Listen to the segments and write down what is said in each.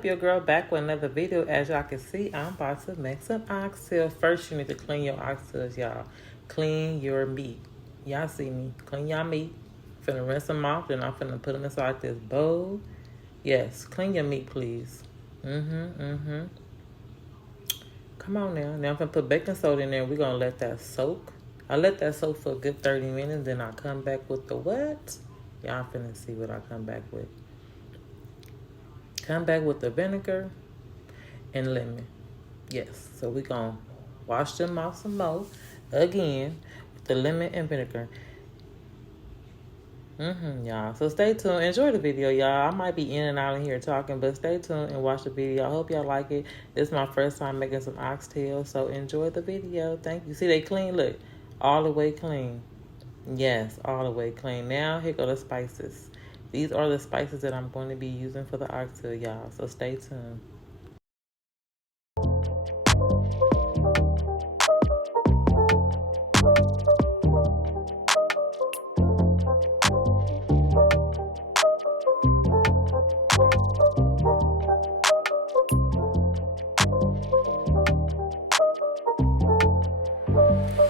up? Your girl back with another video. As y'all can see, I'm about to make some oxtails. First, you need to clean your oxtails, y'all. Clean your meat. Y'all see me. Clean y'all meat. Finna rinse them off, then I'm finna put them inside this bowl. Yes, clean your meat, please. Come on now. Now I'm finna put baking soda in there. We're gonna let that soak. I let that soak for a good 30 minutes, then I come back with the what? Y'all finna see what I come back with. Come back with the vinegar and lemon. Yes, so we gonna wash them off some more. Again, with the lemon and vinegar. Y'all. So stay tuned. Enjoy the video, y'all. I might be in and out of here talking, but stay tuned and watch the video. I hope y'all like it. This is my first time making some oxtails, so enjoy the video. Thank you. See, they clean. Look, all the way clean. Yes, all the way clean. Now, here go the spices. These are the spices that I'm going to be using for the oxtail, y'all. So stay tuned.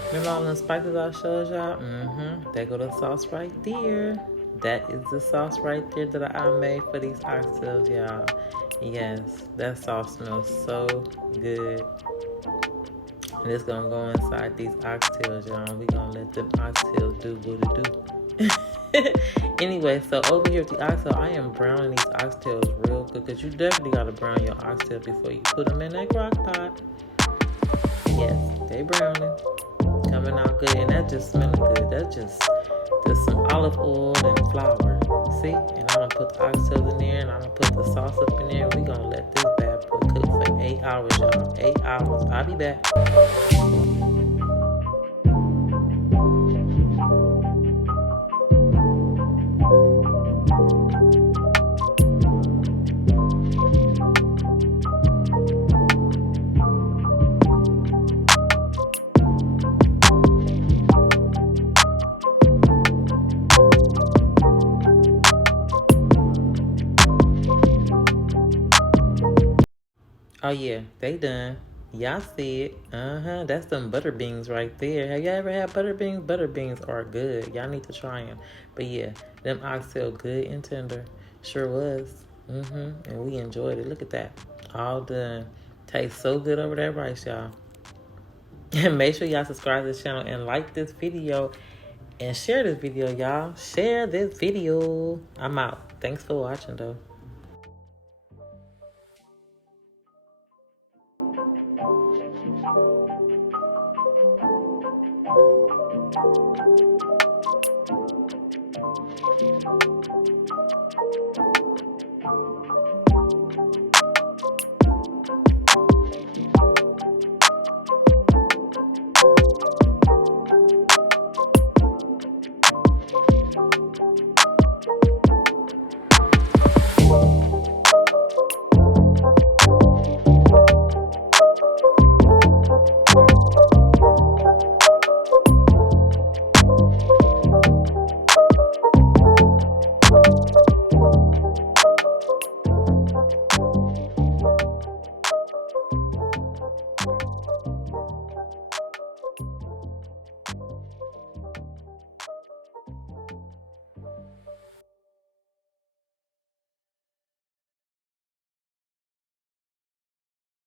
Remember all the spices I showed y'all? There go the sauce right there. That is the sauce right there that I made for these oxtails, y'all. Yes, that sauce smells so good. And it's gonna go inside these oxtails, y'all. We gonna let them oxtails do what it do. Anyway, so over here with the oxtail, I am browning these oxtails real good, because you definitely gotta brown your oxtails before you put them in that crock pot. Yes, they browning. Coming out good, and that just smelling good. That's just some olive oil and flour. See? And I'm gonna put the oxtails in there, and I'm gonna put the sauce up in there, and we gonna let this bad boy cook for 8 hours, y'all. 8 hours. I'll be back. Oh yeah, they done. Y'all see it. That's them butter beans right there. Have y'all ever had butter beans? Butter beans are good. Y'all need to try them. But yeah, them oxtail good and tender. Sure was. And we enjoyed it. Look at that. All done. Tastes so good over that rice, y'all. And make sure y'all subscribe to this channel and like this video. And share this video, y'all. Share this video. I'm out. Thanks for watching, though.